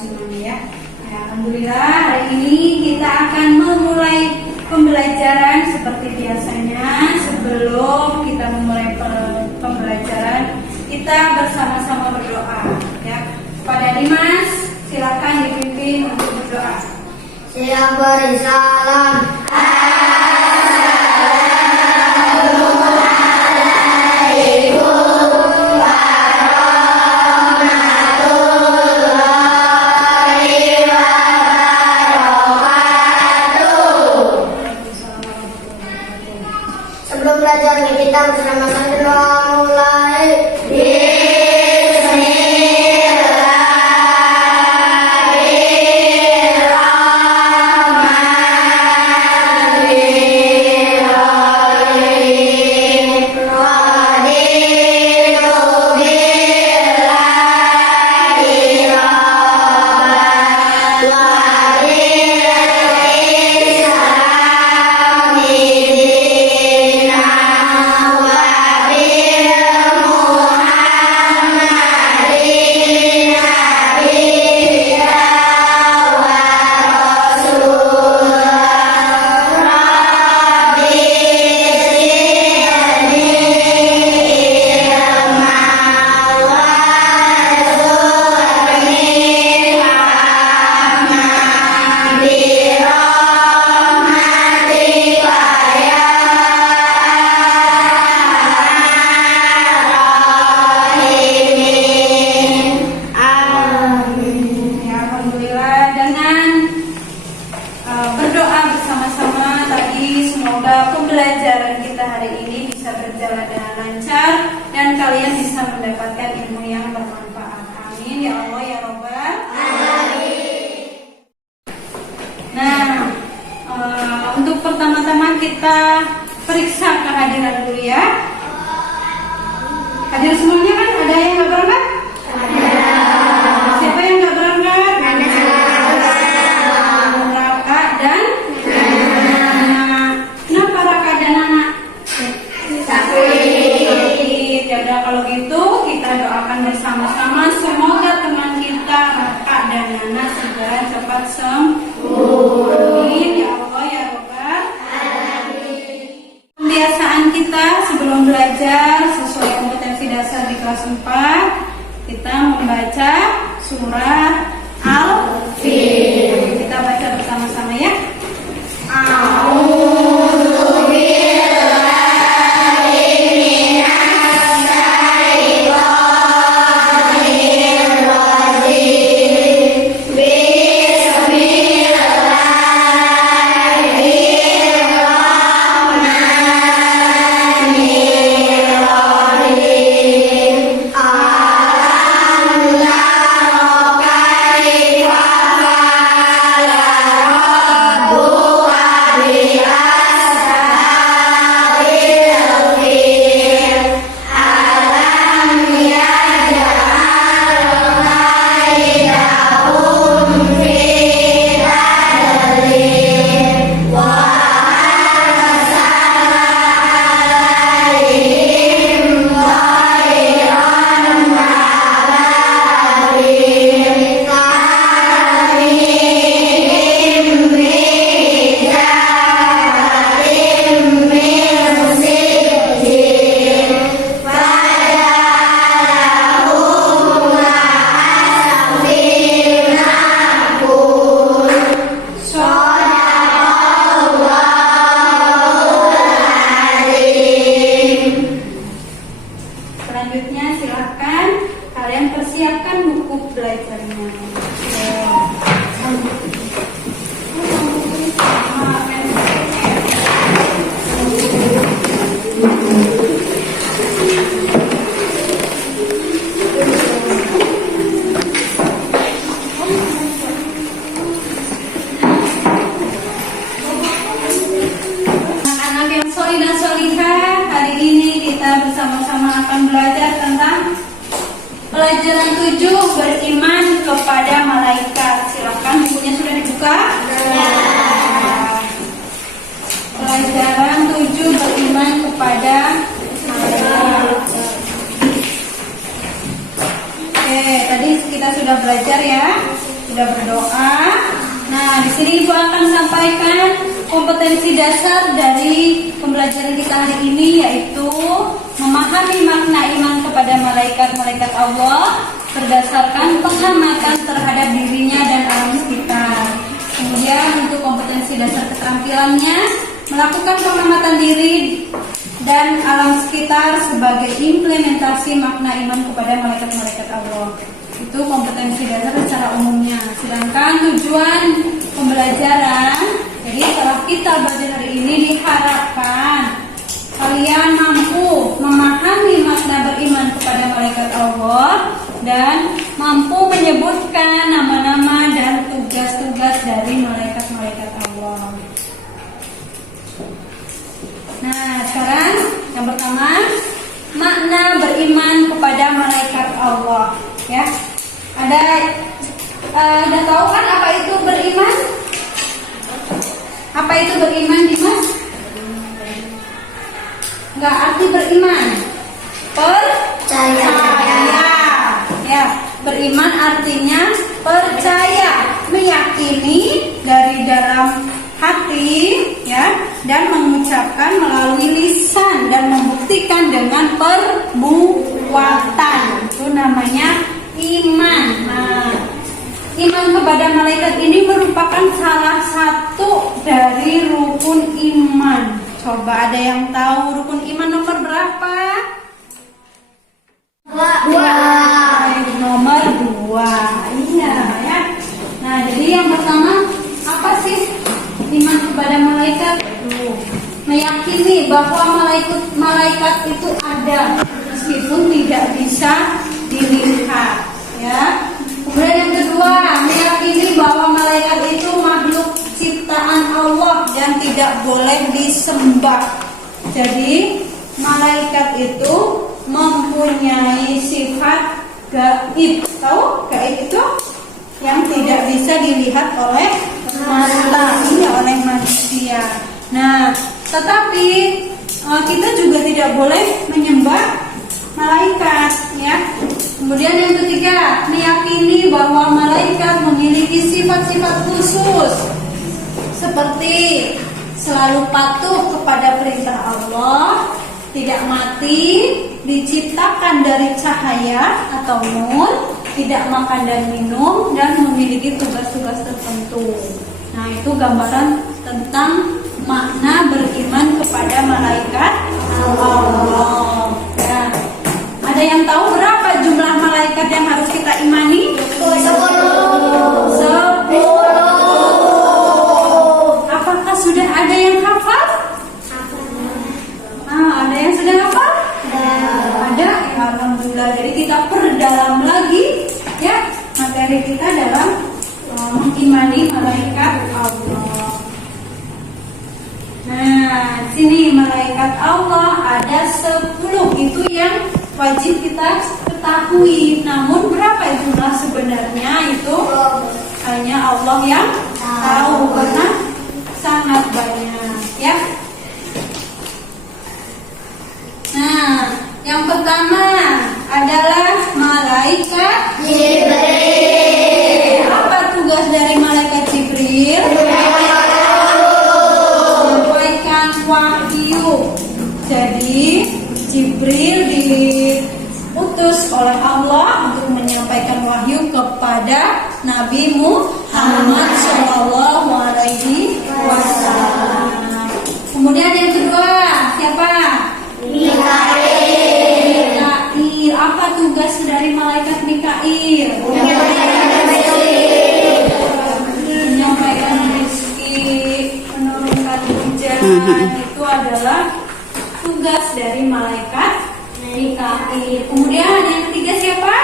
semuanya ya. Alhamdulillah hari ini kita akan memulai pembelajaran seperti biasanya. Sebelum kita memulai pembelajaran, kita bersama-sama berdoa ya. Kepada Dimas, silakan dipimpin untuk berdoa. Siap beri salam. Sebelum belajar kita bersama-sama mulai. Pembelajaran kita hari ini bisa berjalan dengan lancar dan kalian bisa mendapatkan ilmu yang bermanfaat. Amin ya Allah ya Rabbal alamin. Nah, untuk pertama-tama kita periksa kehadiran dulu ya. Hadir semuanya kan? Ada yang nggak berangkat? Ada. Siapa yang nggak berangkat? Raka dan kalau gitu kita doakan bersama-sama semoga teman kita Raka dan Nana segera cepat sembuh. Amin ya Allah ya Rabbal alamin. Pembiasaan kita sebelum belajar sesuai kompetensi dasar di kelas 4, kita membaca surat Al-Fil. Kita baca bersama-sama ya. Selanjutnya silakan kalian persiapkan buku belajarnya. Anak-anak yang solih dan solihah, hari ini kita bersama-sama akan belajar tentang pelajaran 7 beriman kepada malaikat. Silakan bukunya sudah dibuka. Pelajaran 7 beriman kepada malaikat. Oke, tadi kita sudah belajar ya Sudah berdoa. Nah, di sini Ibu akan sampaikan kompetensi dasar dari pembelajaran kita hari ini, yaitu memahami makna iman kepada malaikat-malaikat Allah berdasarkan pengamatan terhadap dirinya dan alam sekitar. Kemudian untuk kompetensi dasar keterampilannya, melakukan pengamatan diri dan alam sekitar sebagai implementasi makna iman kepada malaikat-malaikat Allah. Itu kompetensi dasar secara umumnya. Sedangkan tujuan pembelajaran, jadi setelah kita belajar hari ini, diharapkan kalian mampu memahami makna beriman kepada malaikat Allah dan mampu menyebutkan nama-nama dan tugas-tugas dari malaikat-malaikat Allah. Nah, sekarang yang pertama, makna beriman kepada malaikat Allah. Ya, udah tahu kan apa itu beriman? Apa itu beriman, Dimas? Enggak, arti beriman percaya. Ya, beriman artinya percaya, meyakini dari dalam hati, ya, dan mengucapkan melalui lisan dan membuktikan dengan perbuatan. Itu namanya iman. Nah, iman kepada malaikat ini merupakan salah satu dari rukun iman. Coba ada yang tahu rukun iman nomor berapa? Nomor 2. Iya, ya. Nah, jadi yang pertama apa sih iman kepada malaikat? Meyakini bahwa malaikat itu ada meskipun tidak bisa dilihat, ya. Kemudian yang kedua, meyakini bahwa malaikat itu makhluk ciptaan Allah yang tidak boleh disembah. Jadi malaikat itu mempunyai sifat gaib. Tahu gaib itu yang tidak bisa dilihat oleh mata, oleh manusia. Nah, tetapi kita juga tidak boleh menyembah malaikat, ya. Kemudian yang ketiga, meyakini bahwa malaikat memiliki sifat-sifat khusus seperti selalu patuh kepada perintah Allah, tidak mati, diciptakan dari cahaya atau nur, tidak makan dan minum, dan memiliki tugas-tugas tertentu. Nah, itu gambaran tentang makna beriman kepada malaikat Allah. Ya. Ada yang tahu berapa jumlah malaikat yang harus kita imani? 10. Apakah sudah ada yang hafal? Ada yang sudah hafal? Ada. Ya, alhamdulillah. Jadi kita perdalam lagi, ya, materi kita dalam mengimani malaikat Allah. Nah, sini malaikat Allah ada 10. Itu yang wajib kita ketahui. Namun berapa jumlah sebenarnya itu hanya Allah yang tahu, karena sangat banyak, ya. Nah, yang pertama adalah malaikat Jibril. Apa tugas dari malaikat Jibril? Menyampaikan wahyu. Jadi Jibril diutus oleh Allah untuk menyampaikan wahyu kepada Nabi Muhammad SAW. Kemudian yang kedua, siapa? Mikail. Apa tugas dari malaikat Mikail? Menyampaikan rezeki, menurunkan hujan. Itu adalah tugas dari malaikat Mikail. Kemudian yang ketiga siapa?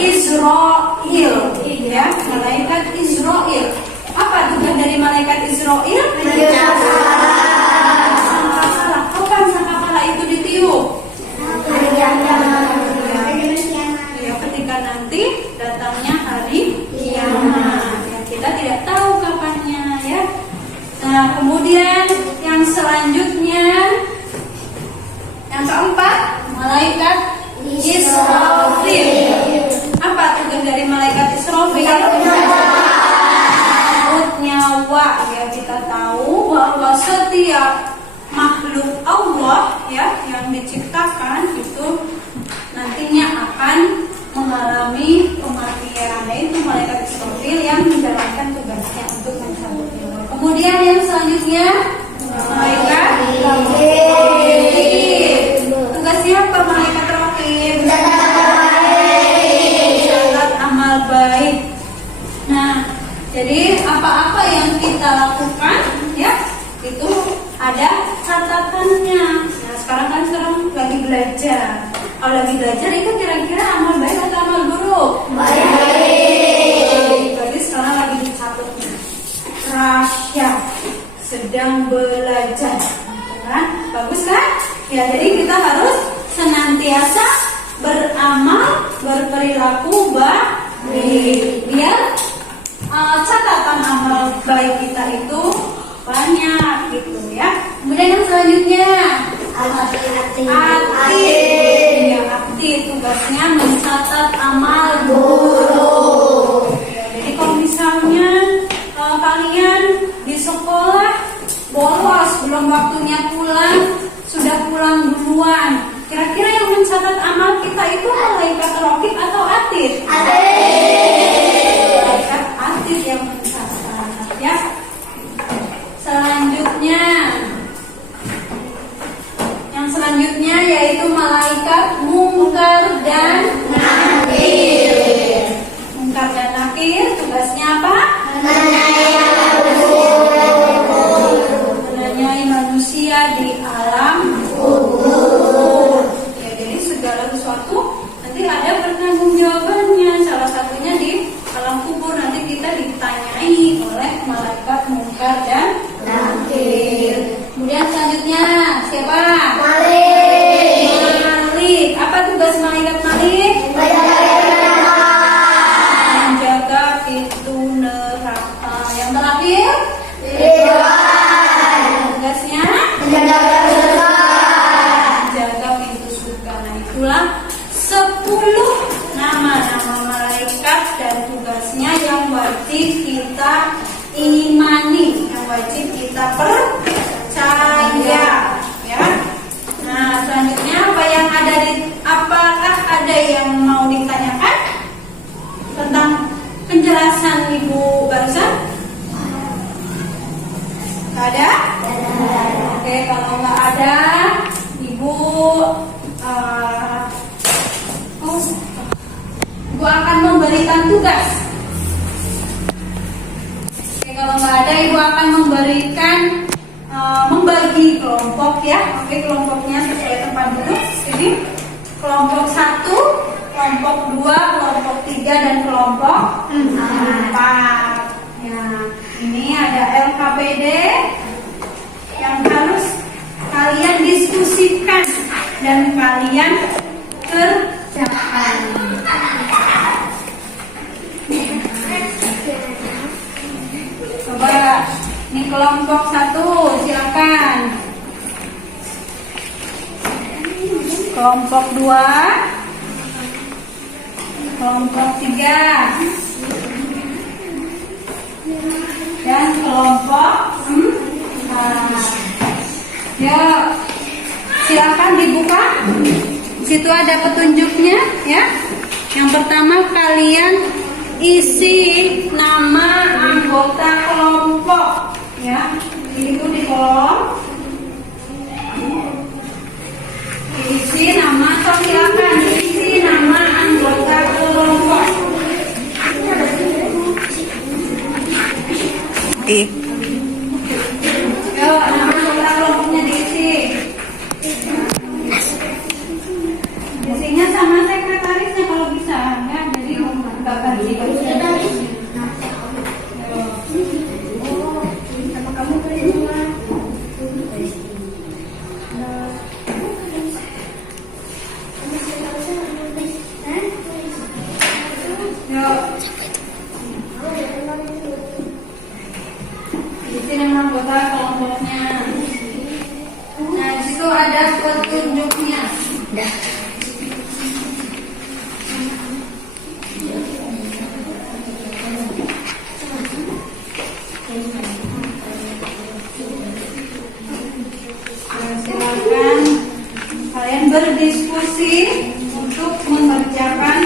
Israil. Ya, malaikat Israil. Apa tugas dari malaikat Israil? Sangkakala. Kapan sangkakala itu ditiup? Ya, ketika nanti datangnya hari kiamat. Ya, kita tidak tahu kapannya, ya. Nah, kemudian yang selanjutnya, yang keempat, malaikat Israfil. Apa tugas dari malaikat mengalami kematian. Itu malaikat Israfil yang menjalankan tugasnya untuk mencabut nyawa. Kemudian yang selanjutnya malaikat Raqib. Tugasnya apa malaikat Raqib? Mencatat amal baik. Nah, jadi apa-apa yang kita lakukan ya itu ada catatannya. Nah, sekarang lagi belajar. Kalau lagi belajar itu kira-kira amal baik atau amal buruk? Baik. Berarti sekarang lagi dicatat. Rasya sedang belajar, kan? Bagus kan? Ya, jadi kita harus senantiasa beramal, berperilaku baik, biar catatan amal baik kita itu banyak gitu ya. Kemudian yang selanjutnya hati. Ya, hati tugasnya mencatat amal buruk. Ya, jadi kalau misalnya kalian di sekolah bolos belum waktunya pulang, sudah pulang duluan. Kira-kira yang mencatat amal kita itu malaikat Raqib atau atid? Malaikat atid yang mencatat ya. Selanjutnya yaitu malaikat Munkar dan Nakir. Munkar dan Nakir tugasnya apa? Menanyai manusia di alam kubur. Ya, jadi segala sesuatu nanti ada pertanggungjawabannya. Salah satunya di alam kubur nanti kita ditanyai oleh malaikat Munkar dan Nakir. Kemudian selanjutnya siapa? Malik. Apa tugas malaikat Malik? Menjaga pintu neraka. Yang terakhir? Tugasnya? Menjaga pintu surga. Nah, itulah 10 nama-nama malaikat dan tugasnya yang wajib kita imani, yang wajib kita percaya ya. Nah, selanjutnya apakah ada yang mau ditanyakan tentang penjelasan Ibu barusan? Ada? Oke, kalau nggak ada, Ibu Ibu akan memberikan tugas. Oke, kalau nggak ada, Ibu akan memberikan membagi kelompok ya. Oke, kelompoknya sesuai tempat duduk. Jadi kelompok 1, kelompok 2, kelompok 3 dan kelompok 4. Ya, ini ada LKPD yang harus kalian diskusikan dan kalian kerjakan. Coba ini kelompok 1, silakan. Kelompok 2, kelompok 3, dan kelompok 4. Yuk, silakan dibuka. Di situ ada petunjuknya ya. Yang pertama kalian isi nama anggota kelompok ya. Itu di kolom. Isi nama, silakan isi nama anggota kelompok. Yuk, nama anggota kelompoknya diisi. Isinya sama sekretarisnya kalau bisa ya. Jadi nggak ganti. Isi nama anggota kelompoknya. Nah, di situ ada petunjuknya. Silakan kalian berdiskusi untuk mengerjakan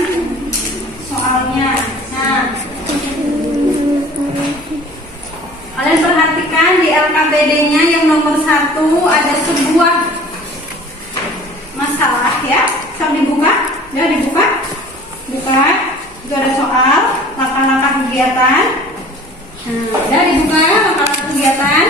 soalnya. Nah, kalian perhatikan di LKPD-nya yang nomor 1 ada sebuah masalah ya. Sambil dibuka, ya dibuka, buka. Itu ada soal, langkah-langkah kegiatan. Nah, udah dibuka langkah-langkah kegiatan.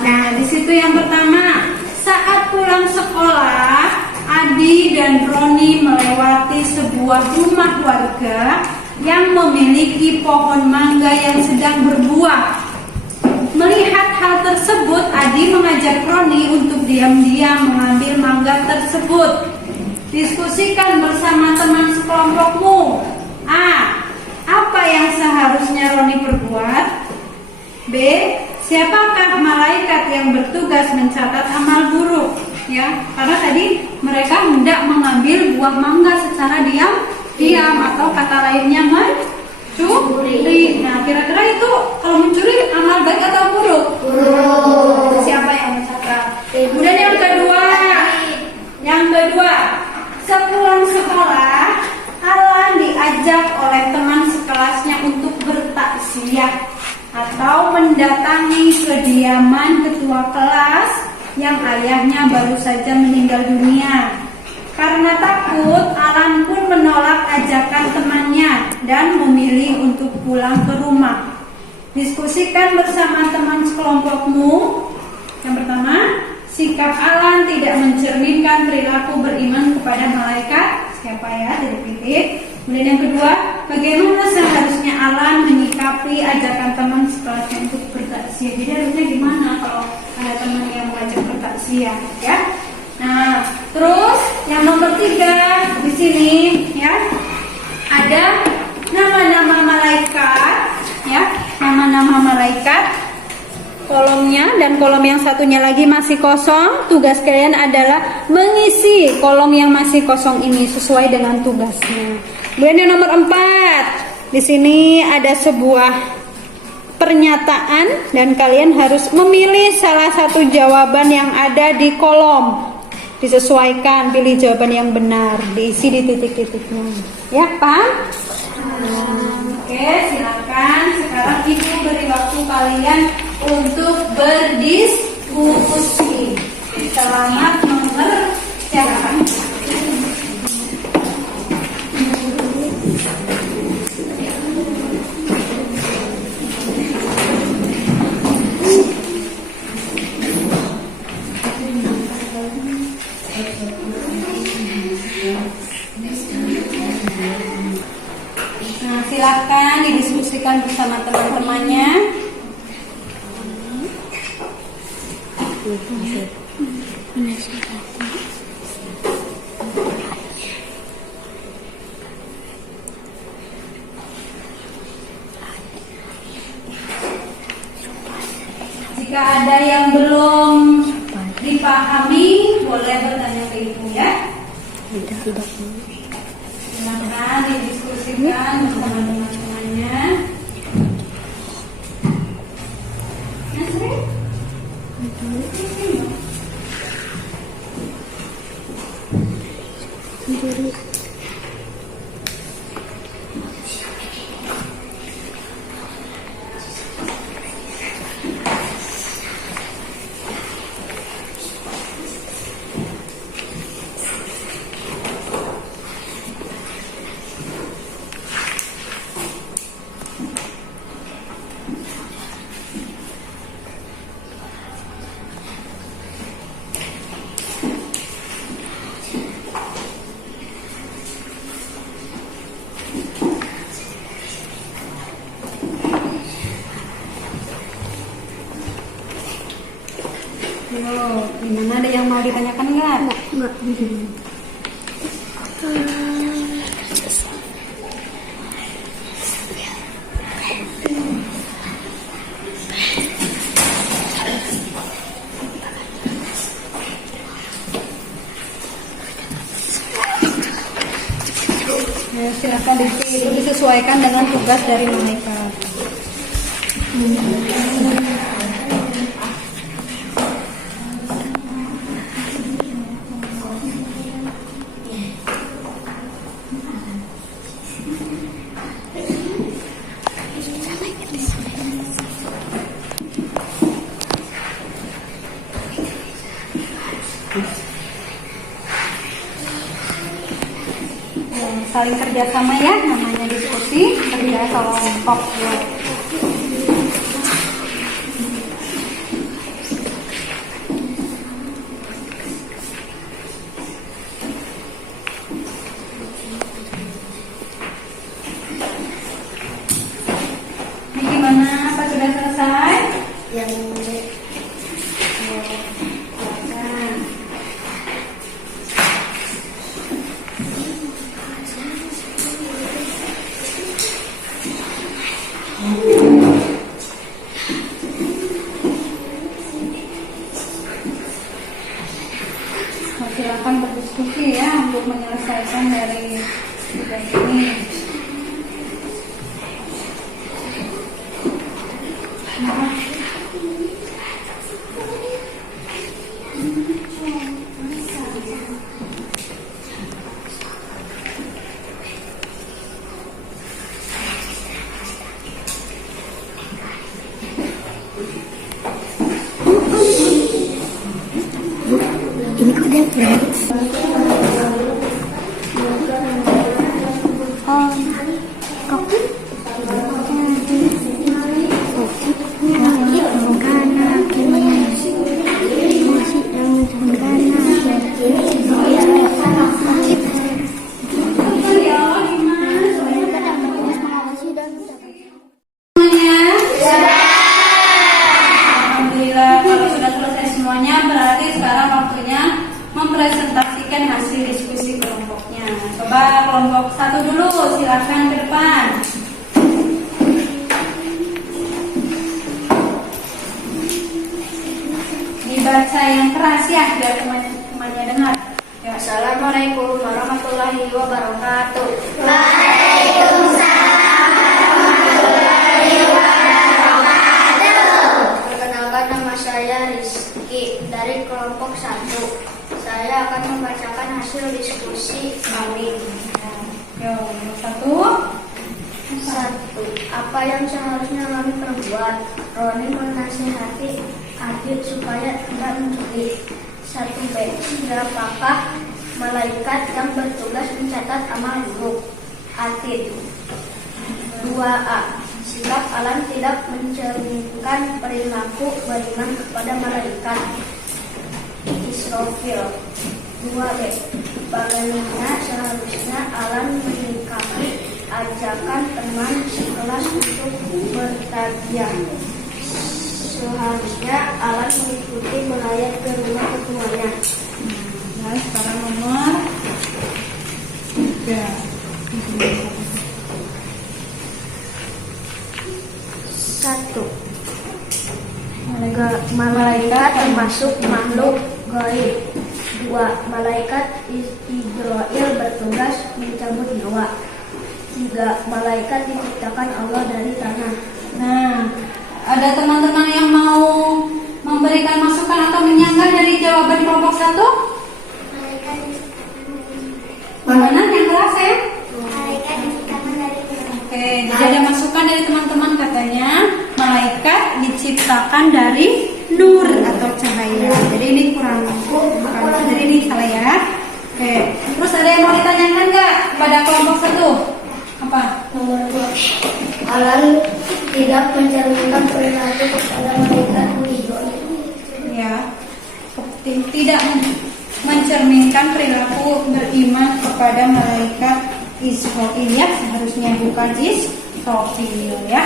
Nah, di situ yang pertama, saat pulang sekolah, Adi dan Roni melewati sebuah rumah warga yang memiliki pohon mangga yang sedang berbuah. Melihat hal tersebut, Adi mengajak Roni untuk diam-diam mengambil mangga tersebut. Diskusikan bersama teman sekelompokmu. A. Apa yang seharusnya Roni perbuat? B. Siapakah malaikat yang bertugas mencatat amal buruk? Ya, karena tadi mereka hendak mengambil buah mangga secara diam atau kata lainnya mencuri. Nah, kira-kira itu kalau mencuri amal baik atau buruk? Buruk. Siapa yang mencatat? Kemudian yang kedua, sepulang sekolah, Alan diajak oleh teman sekelasnya untuk bertaksiah atau mendatangi kediaman ketua kelas yang ayahnya baru saja meninggal dunia. Karena takut, Alan pun menolak ajakan temannya dan memilih untuk pulang ke rumah. Diskusikan bersama teman sekelompokmu. Yang pertama, sikap Alan tidak mencerminkan perilaku beriman kepada malaikat. Siapa ya? Titik-titik. Kemudian yang kedua, bagaimana seharusnya Alan menyikapi ajakan teman sekelasnya untuk bertaksiah? Jadi harusnya gimana kalau ada teman yang mengajak bertaksiah, ya? Nah, terus yang nomor 3 di sini, ya, ada nama-nama malaikat, ya, nama-nama malaikat. Kolomnya dan kolom yang satunya lagi masih kosong. Tugas kalian adalah mengisi kolom yang masih kosong ini sesuai dengan tugasnya. Kemudian yang nomor 4, di sini ada sebuah pernyataan dan kalian harus memilih salah satu jawaban yang ada di kolom. Disesuaikan, pilih jawaban yang benar, diisi di titik-titiknya. Ya, Pak? Oke, silakan. Sekarang Ibu beri waktu kalian untuk berdiskusi. Selamat mengerjakan. Nah, silakan didiskusikan bersama teman-temannya. Jika ada yang belum dipahami, boleh bertanya ke Ibu ya. Silakan didiskusikan bersama teman-temannya. Nasri? Gimana, ada yang mau ditanyakan nggak? Nggak. Ya, silakan itu disesuaikan dengan tugas dari malaikat. saling kerjasama ya, namanya diskusi kerja kelompok ya. Ini gimana? Apa sudah selesai? Yang Silakan berdiskusi ya untuk menyelesaikan dari tugas ini. ini kok dia kopi Alhamdulillah, kalau sudah selesai semuanya, berarti sekarang waktunya mempresentasikan hasil diskusi kelompoknya. Coba kelompok 1 dulu, silakan ke depan. Dibaca yang keras ya, biar teman-temannya dengar. Ya. Assalamualaikum warahmatullahi wabarakatuh. Perkenalkan, nama saya Rizky dari kelompok 1. Saya akan membacakan hasil diskusi kami. Yo, yang 1. 1. Apa yang seharusnya kami perbuat? Roni menasihati Adit supaya tidak mencuri. 1B. Berapakah malaikat yang bertugas mencatat amal buruk? Adit. 2A. Sikap Alan tidak mencerminkan perilaku beriman kepada malaikat. Israfil. 2B. Bagaimana seharusnya Alan menyikapi ajakan teman sekelas untuk bertabiah? Seharusnya Alan mengikuti melayat ke rumah ketuanya. Nah, sekarang nomor 3. 1. Malaikat termasuk makhluk gaib. 2. Malaikat Israel bertugas mencabut nyawa. 3. Malaikat diciptakan Allah dari tanah. Nah, ada teman-teman yang mau memberikan masukan atau menyanggah dari jawaban kelompok 1? Mana yang keras ya? Malaikat diciptakan dari tanah. Oke, jadi ada masukan dari teman-teman katanya malaikat diciptakan dari nur atau cahaya. Jadi ini kurang, bukan, jadi ini salah ya. Oke, terus ada yang mau ditanyakan nggak pada kelompok 1? Apa? Nomor 2. Alan tidak mencerminkan perilaku kepada malaikat Israel. Ya, tidak mencerminkan perilaku beriman kepada malaikat Israel ya, seharusnya bukan Israfil ya.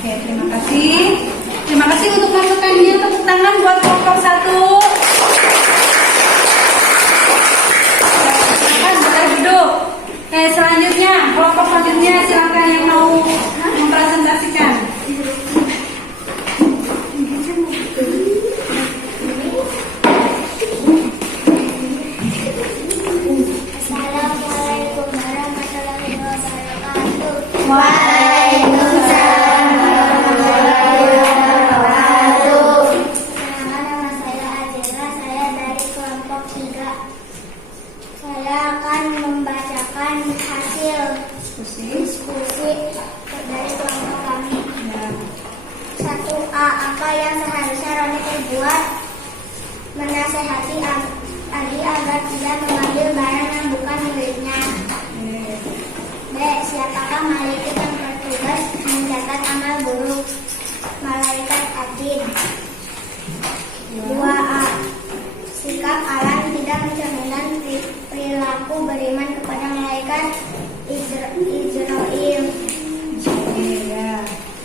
Oke, terima kasih. Terima kasih untuk masukannya. Tepuk tangan buat kelompok 1. Silakan boleh duduk. Oke, selanjutnya kelompok selanjutnya silakan yang mau mempresentasikan. Assalamualaikum warahmatullahi wabarakatuh. Waalaikumsalam warahmatullahi wabarakatuh. Nama saya Adira, saya dari kelompok 3. Saya akan membacakan hasil diskusi dari kelompok kami. 1A. Apa yang seharusnya Roni perbuat? Menasehati Adi agar tidak mengambil barang yang bukan miliknya. Siapakah malaikat yang bertugas mencatat amal buruk? Malaikat atid. 2A. Sikap alam tidak mencerminkan perilaku beriman kepada malaikat Israel.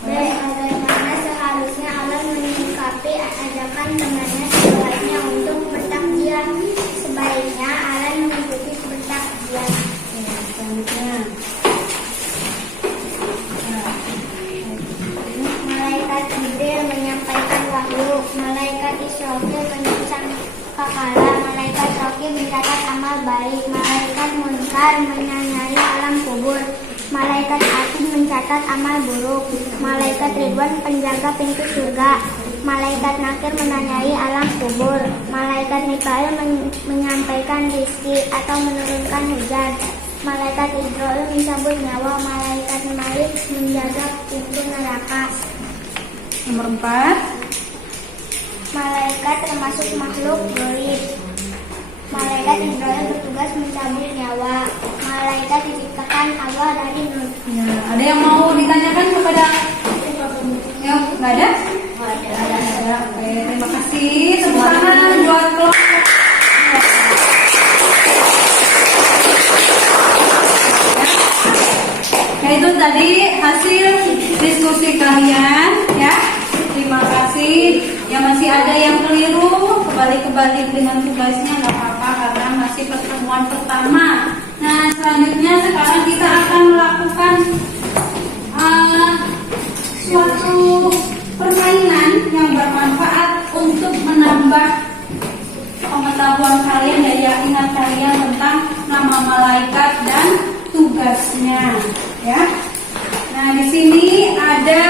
B. Bagaimana seharusnya Allah menyikapi ajakan temannya sebaiknya untuk bertakziah? Sebaiknya Allah mengikuti bertakziah. Malaikat Jibril menyampaikan wahyu. Malaikat Israfil menyusun kepala. Malaikat Raqib mencatat amal baik. Malaikat Munkar menanyai alam kubur. Malaikat Atid mencatat amal buruk. Malaikat Ridwan penjaga pintu surga. Malaikat Nakir menanyai alam kubur. Malaikat Mikail menyampaikan rizki atau menurunkan hujan. Malaikat Israel mencabut nyawa. Malaikat Malik menjaga pintu neraka. Nomor 4. Malaikat termasuk makhluk gaib. Malaikat Israel bertugas mencabut nyawa. Malaikat diciptakan Allah dari nur. Ya, ada yang mau ditanyakan kepada? Ya, nggak ada? Ada. Oke, terima kasih. Tepuk tangan buat kelompok. Ya, itu tadi hasil diskusi kalian, ya. Terima kasih. Yang masih ada yang keliru, kembali dengan tugasnya, nggak apa-apa karena masih pertemuan pertama. Nah, selanjutnya sekarang kita akan melakukan suatu permainan yang bermanfaat untuk menambah pengetahuan kalian, daya ingat kalian tentang nama malaikat dan tugasnya, ya. Nah, di sini ada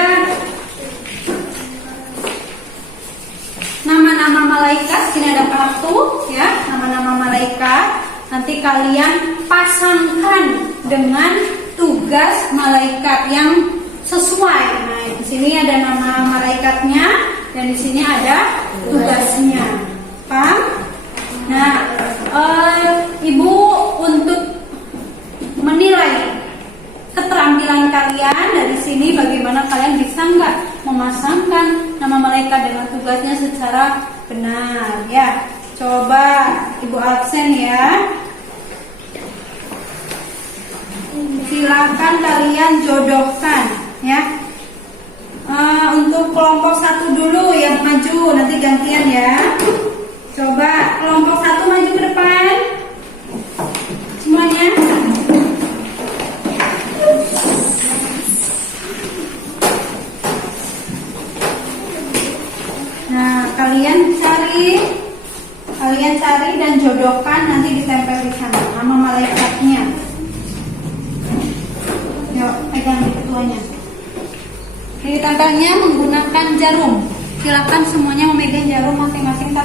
nama-nama malaikat. Sini ada kartu, ya, nama-nama malaikat. Nanti kalian pasangkan dengan tugas malaikat yang sesuai. Nah, di sini ada nama malaikatnya dan di sini ada tugasnya. Paham? Nah, Ibu untuk menilai keterampilan kalian dari sini, bagaimana kalian bisa nggak memasangkan nama malaikat dengan tugasnya secara benar, ya. Coba Ibu absen, ya. Silakan kalian jodohkan, ya. Untuk kelompok 1 dulu yang maju, nanti gantian, ya. Coba kelompok 1 maju ke depan semuanya. Nah, kalian cari dan jodohkan, nanti ditempel di sana nama malaikatnya. Yuk, pegang di ketuanya. Ditempelnya menggunakan jarum. Silakan semuanya memegang jarum masing-masing 1.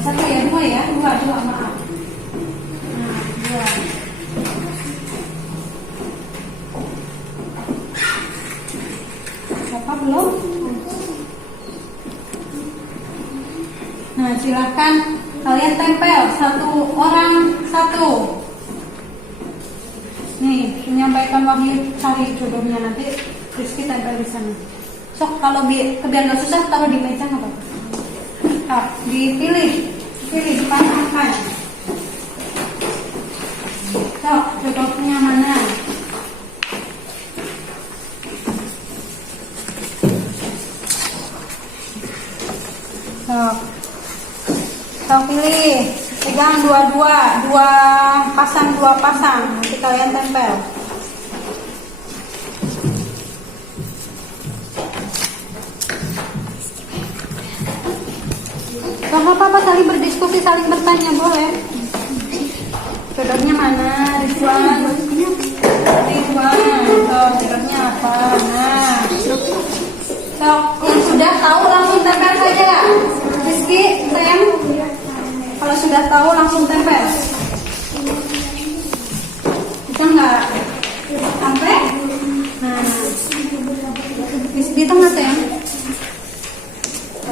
Satu ya, 2 ya, 2 maaf. Nah, 2. Siapa belum? Nah, silakan kalian tempel 1 orang 1. Nih, menyampaikan wahyu, cari jodohnya, nanti Rizky tempel di sana. Sok, kalau biar nggak susah taruh di meja nggak apa-apa. Nah, pilih, dipasangkan. Sok, jodohnya mana? Sok pilih, pegang dua pasang, nanti kalian tempel. Gak apa-apa, saling berdiskusi, saling bertanya, boleh. Jodohnya mana? Ridwan. Sok, jodohnya apa? Nah, sok, yang sudah tahu langsung tempel saja. Rizky, Sam, kalau sudah tahu langsung tempel. Bisa nggak? Sampai? Nah, di tengah, Sam.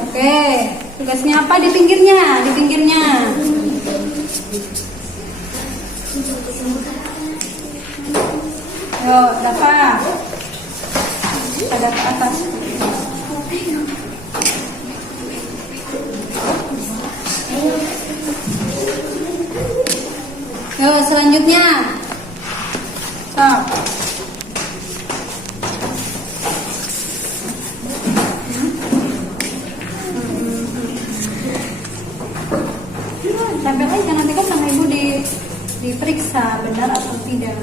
Oke. pinggirnya, di pinggirnya. Yo, dapat. Ada ke atas. Yo, selanjutnya. Stop. Tempel aja, nanti kan sama ibu diperiksa benar atau tidak.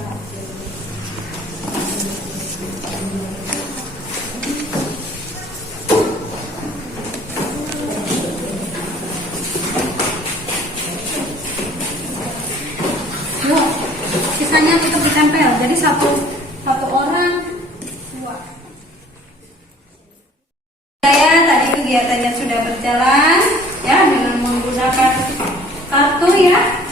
Yuk, sisanya tetap ditempel. Jadi satu orang dua. Saya tadi kegiatannya sudah berjalan ya dengan menggunakan kartu ya,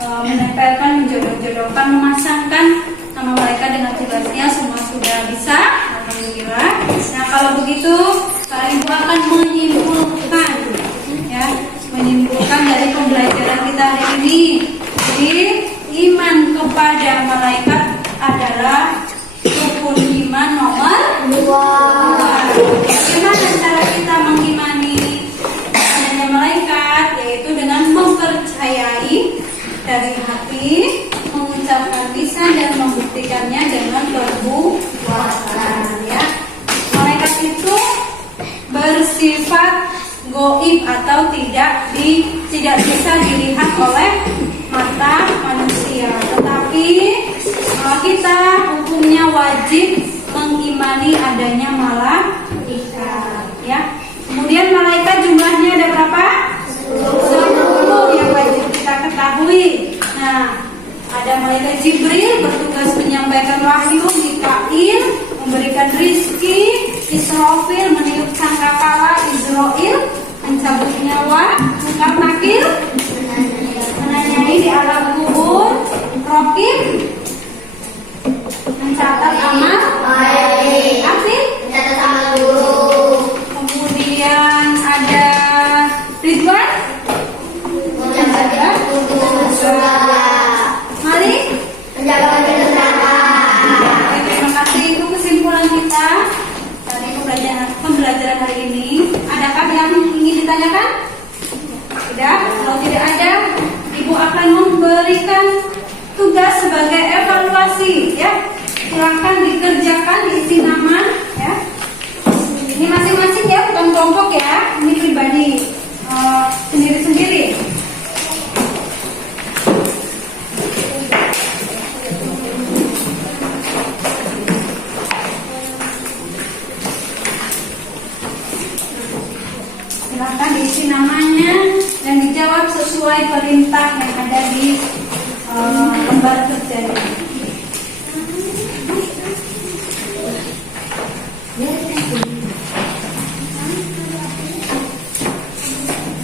menempelkan, menjodoh-jodohkan, memasangkan nama mereka dengan tugasnya semua sudah bisa. Alhamdulillah. Nah kalau begitu Ibu akan menyimpulkan ya, menyimpulkan dari pembelajaran kita hari ini. Jadi iman kepada malaikat adalah rukun iman nomor 2. Bagaimana cara kita mengimani adanya malaikat? Yaitu dengan mempercayai dari hati, mengucapkan lisan dan membuktikannya dengan perbuatan. Ya, malaikat itu bersifat goib atau tidak bisa dilihat oleh mata manusia, tetapi kita hukumnya wajib mengimani adanya malaikat. Ya, kemudian malaikat jumlahnya ada berapa? 10 yang wajib kita ketahui. Nah, ada malaikat Jibril bertugas menyampaikan wahyu, Mikail memberikan rizki, Israfil meniup sangkakala, Izrail mencabut nyawa, Munkar Nakir menanyai di alam kubur, Raqib mencatat amal baik, Atid mencatat amal buruk. Kemudian ada Ridwan menjaga surga, Malik menjaga pintu neraka. Terima kasih, itu kesimpulan kita dari pembelajaran hari ini. Adakah yang ingin ditanyakan? Tidak. Kalau tidak ada, Ibu akan memberikan tugas sebagai evaluasi ya. Silakan dikerjakan, diisi nama ya. Ini masing-masing ya, bukan kelompok ya. Ini pribadi sendiri-sendiri. Silakan diisi namanya dan dijawab sesuai perintah yang ada di lembar kerjanya.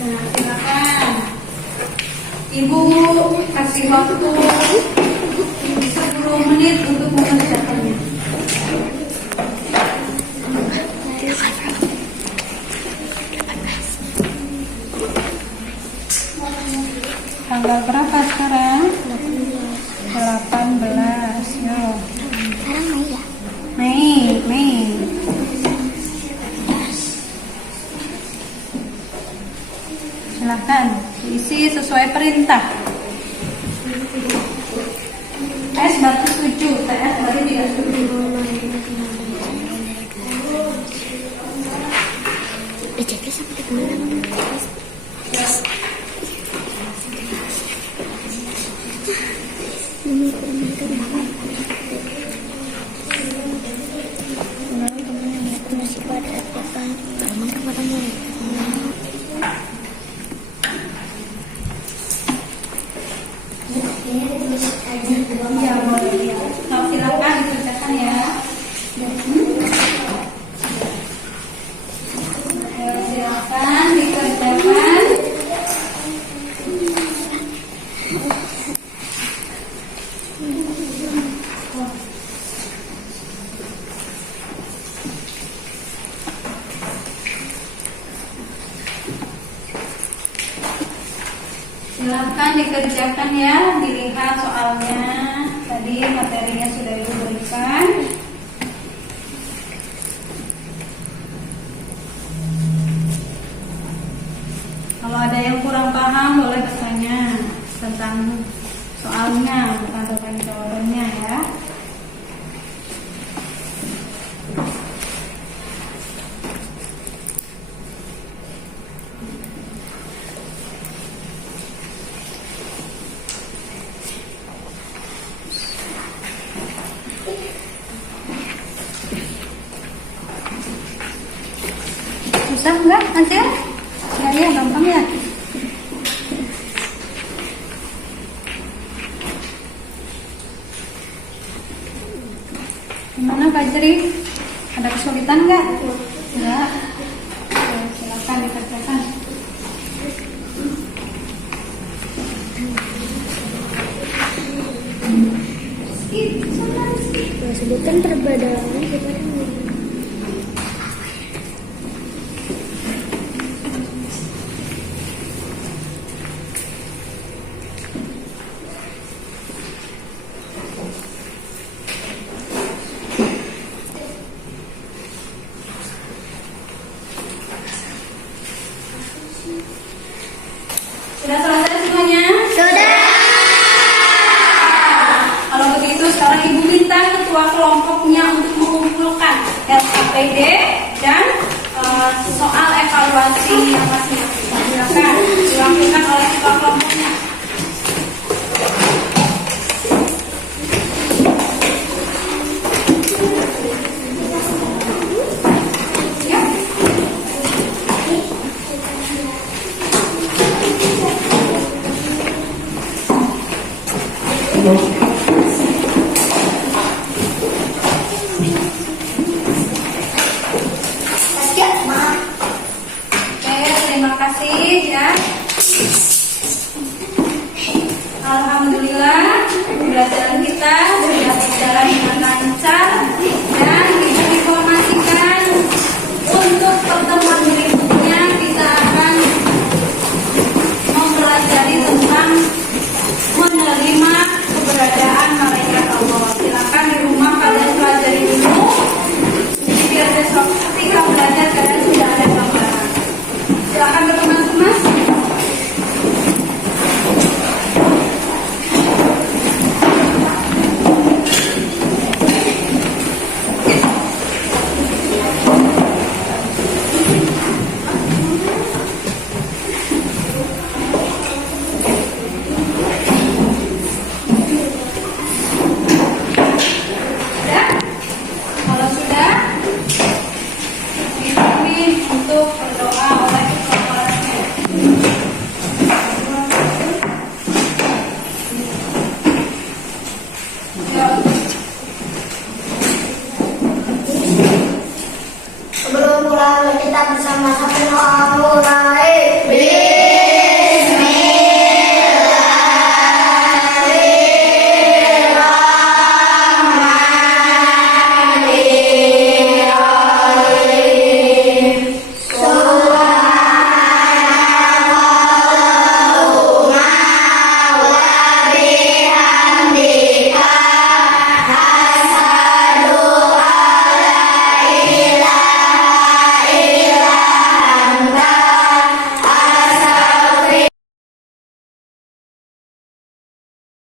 Nah, silakan. Ibu kasih waktu 10 menit untuk mengerjakannya. Tanggal berapa sekarang? 18. Yo. Sekarang Mei ya? Mei. Silahkan diisi sesuai perintah. S berarti setuju, TS berarti tidak setuju. Jadi sampai kemana? Ya boleh ya. Nah, silakan dikerjakan ya. Silakan dikerjakan. Silahkan dikerjakan ya, dilihat soalnya. Tadi materinya sudah Ibu berikan. Kalau ada yang kurang paham boleh bertanya tentang soalnya, bukan tentang jawabannya ya. Susah enggak, Acil? Ya, gampang ya. Gimana Pak Jeri? Ada kesulitan enggak? Enggak. Oke, silakan dikerjakan. Sebutkan perbedaan kepada Sudah selesai semuanya? Sudah. Kalau begitu sekarang Ibu minta ketua kelompoknya untuk mengumpulkan SAPD dan soal evaluasi yang masing-masing. Silakan dilakukan oleh ketua kelompoknya. Ya. Oke, terima kasih ya. Alhamdulillah pembelajaran kita sudah berjalan dengan lancar dan kita informasikan untuk pertemuan berikutnya.